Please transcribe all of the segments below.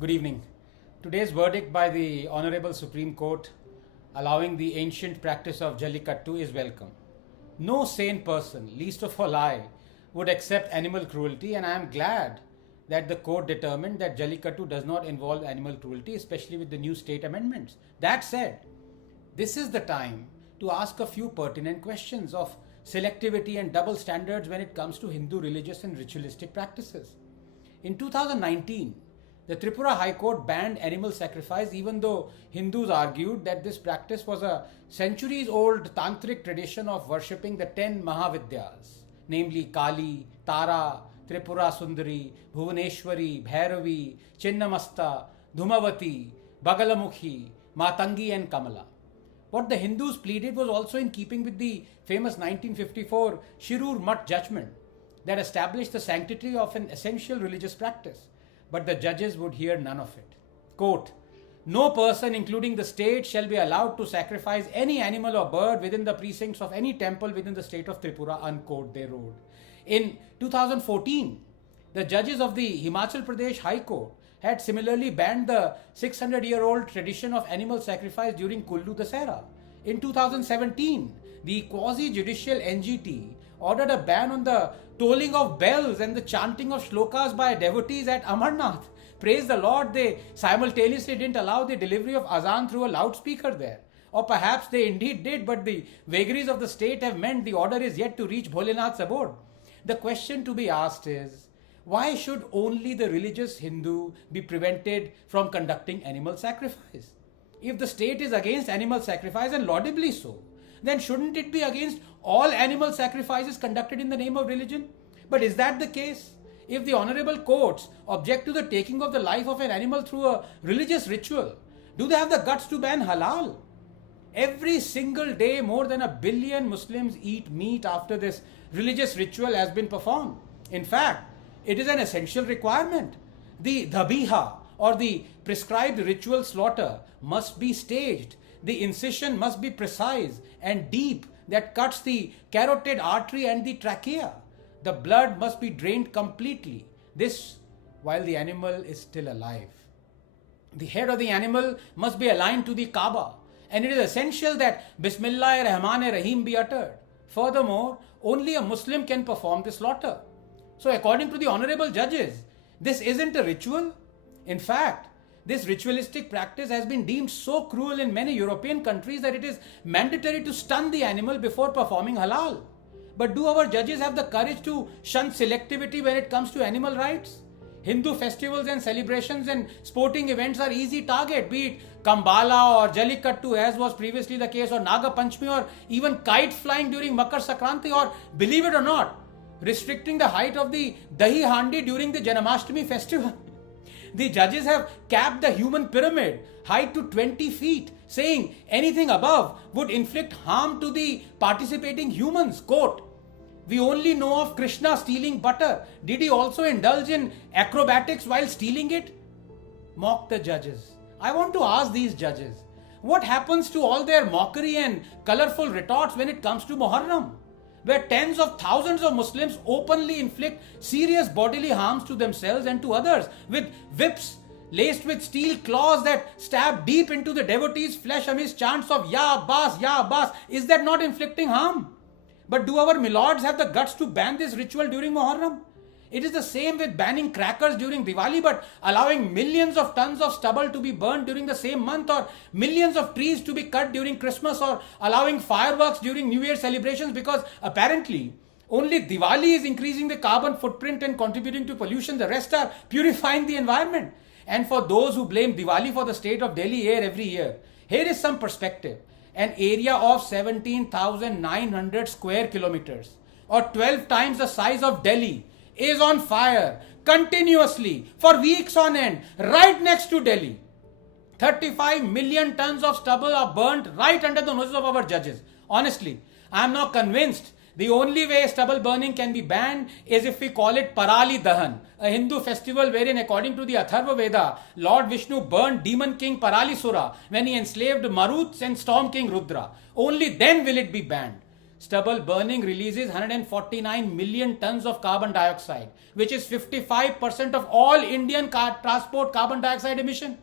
Good evening. Today's verdict by the Honorable Supreme Court allowing the ancient practice of Jallikattu is welcome. No sane person, least of all I, would accept animal cruelty, and I am glad that the court determined that Jallikattu does not involve animal cruelty, especially with the new state amendments. That said, this is the time to ask a few pertinent questions of selectivity and double standards when it comes to Hindu religious and ritualistic practices. In 2019, the Tripura High Court banned animal sacrifice, even though Hindus argued that this practice was a centuries-old tantric tradition of worshipping the 10 Mahavidyas, namely Kali, Tara, Tripura Sundari, Bhuvaneshwari, Bhairavi, Chinnamasta, Dhumavati, Bagalamukhi, Matangi and Kamala. What the Hindus pleaded was also in keeping with the famous 1954 Shirur Mutt judgment that established the sanctity of an essential religious practice. But the judges would hear none of it. Quote, "No person, including the state, shall be allowed to sacrifice any animal or bird within the precincts of any temple within the state of Tripura," unquote, they wrote. In 2014, the judges of the Himachal Pradesh High Court had similarly banned the 600-year-old tradition of animal sacrifice during Kullu Dasera. In 2017, the quasi-judicial NGT ordered a ban on the tolling of bells and the chanting of shlokas by devotees at Amarnath. Praise the Lord, they simultaneously didn't allow the delivery of azan through a loudspeaker there. Or perhaps they indeed did, but the vagaries of the state have meant the order is yet to reach Bholenath's abode. The question to be asked is, why should only the religious Hindu be prevented from conducting animal sacrifice? If the state is against animal sacrifice, and laudably so, then shouldn't it be against all animal sacrifices conducted in the name of religion? But is that the case? If the honorable courts object to the taking of the life of an animal through a religious ritual, do they have the guts to ban halal? Every single day, more than 1 billion Muslims eat meat after this religious ritual has been performed. In fact, it is an essential requirement. The dhabiha, or the prescribed ritual slaughter, must be staged. The incision must be precise and deep that cuts the carotid artery and the trachea. The blood must be drained completely. This while the animal is still alive. The head of the animal must be aligned to the Kaaba, and it is essential that Bismillahir-Rahmanir-Rahim be uttered. Furthermore, only a Muslim can perform the slaughter. So according to the honorable judges, this isn't a ritual. In fact, this ritualistic practice has been deemed so cruel in many European countries that it is mandatory to stun the animal before performing halal. But do our judges have the courage to shun selectivity when it comes to animal rights? Hindu festivals and celebrations and sporting events are easy target, be it Kambala or Jallikattu as was previously the case, or Naga Panchami, or even kite flying during Makar Sankranti, or believe it or not, restricting the height of the Dahi Handi during the Janmashtami festival. The judges have capped the human pyramid height to 20 feet, saying anything above would inflict harm to the participating humans. Quote, "We only know of Krishna stealing butter. Did he also indulge in acrobatics while stealing it?" Mock the judges. I want to ask these judges, what happens to all their mockery and colorful retorts when it comes to Muharram, where tens of thousands of Muslims openly inflict serious bodily harms to themselves and to others with whips laced with steel claws that stab deep into the devotee's flesh amidst chants of Ya Abbas, Ya Abbas? Is that not inflicting harm? But do our milords have the guts to ban this ritual during Muharram? It is the same with banning crackers during Diwali, but allowing millions of tons of stubble to be burned during the same month, or millions of trees to be cut during Christmas, or allowing fireworks during New Year celebrations, because apparently only Diwali is increasing the carbon footprint and contributing to pollution. The rest are purifying the environment. And for those who blame Diwali for the state of Delhi air every year, here is some perspective. An area of 17,900 square kilometers, or 12 times the size of Delhi, is on fire continuously for weeks on end right next to Delhi. 35 million tons of stubble are burnt right under the noses of our judges. Honestly, I am now convinced the only way stubble burning can be banned is if we call it Parali Dahan, a Hindu festival wherein, according to the Atharva Veda, Lord Vishnu burned demon king Paralisura when he enslaved Maruts and storm king Rudra. Only then will it be banned. Stubble burning releases 149 million tons of carbon dioxide, which is 55% of all Indian transport carbon dioxide emission.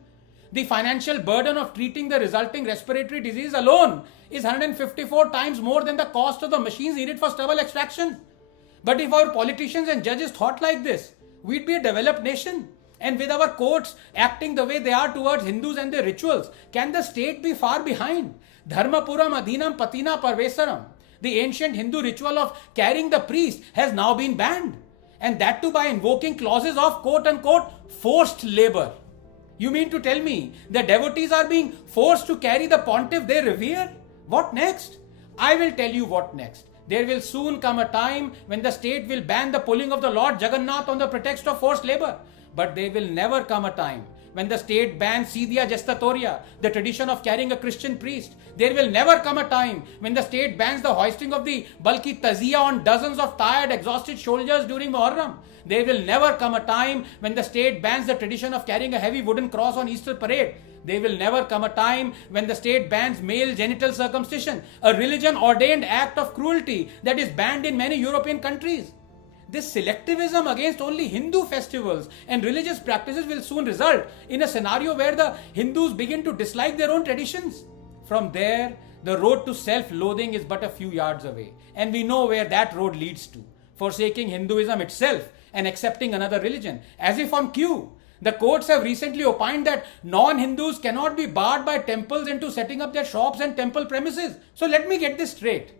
The financial burden of treating the resulting respiratory disease alone is 154 times more than the cost of the machines needed for stubble extraction. But if our politicians and judges thought like this, we'd be a developed nation. And with our courts acting the way they are towards Hindus and their rituals, can the state be far behind? Dharmapuram adhinam patina parvesaram. The ancient Hindu ritual of carrying the priest has now been banned. And that too by invoking clauses of quote-unquote forced labor. You mean to tell me the devotees are being forced to carry the pontiff they revere? What next? I will tell you what next. There will soon come a time when the state will ban the pulling of the Lord Jagannath on the pretext of forced labor. But there will never come a time when the state bans Siddhya Gestatoria, the tradition of carrying a Christian priest. There will never come a time when the state bans the hoisting of the bulky tazia on dozens of tired, exhausted soldiers during Muharram. There will never come a time when the state bans the tradition of carrying a heavy wooden cross on Easter parade. There will never come a time when the state bans male genital circumcision, a religion-ordained act of cruelty that is banned in many European countries. This selectivism against only Hindu festivals and religious practices will soon result in a scenario where the Hindus begin to dislike their own traditions. From there, the road to self-loathing is but a few yards away. And we know where that road leads to. Forsaking Hinduism itself and accepting another religion. As if on cue, the courts have recently opined that non-Hindus cannot be barred by temples into setting up their shops and temple premises. So let me get this straight.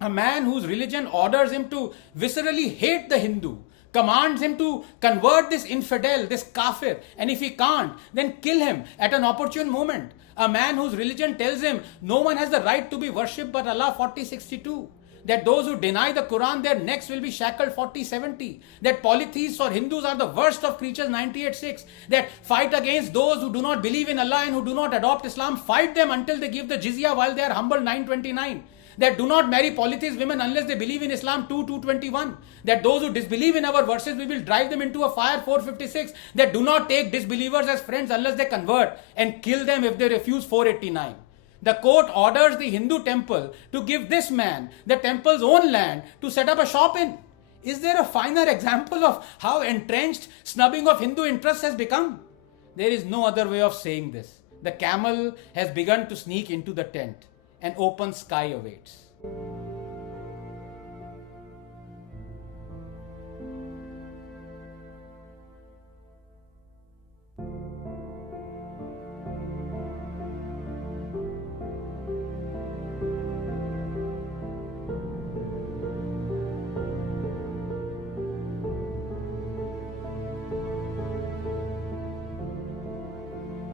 A man whose religion orders him to viscerally hate the Hindu, commands him to convert this infidel, this kafir, and if he can't, then kill him at an opportune moment. A man whose religion tells him no one has the right to be worshipped but Allah 4062. That those who deny the Quran, their necks will be shackled 4070. That polytheists for Hindus are the worst of creatures 98:6. That fight against those who do not believe in Allah and who do not adopt Islam, fight them until they give the jizya while they are humble 929. That do not marry polytheist women unless they believe in Islam 2:221. That those who disbelieve in our verses, we will drive them into a fire 456. That do not take disbelievers as friends unless they convert and kill them if they refuse 489. The court orders the Hindu temple to give this man the temple's own land to set up a shop in. Is there a finer example of how entrenched snubbing of Hindu interests has become? There is no other way of saying this. The camel has begun to sneak into the tent. An open sky awaits.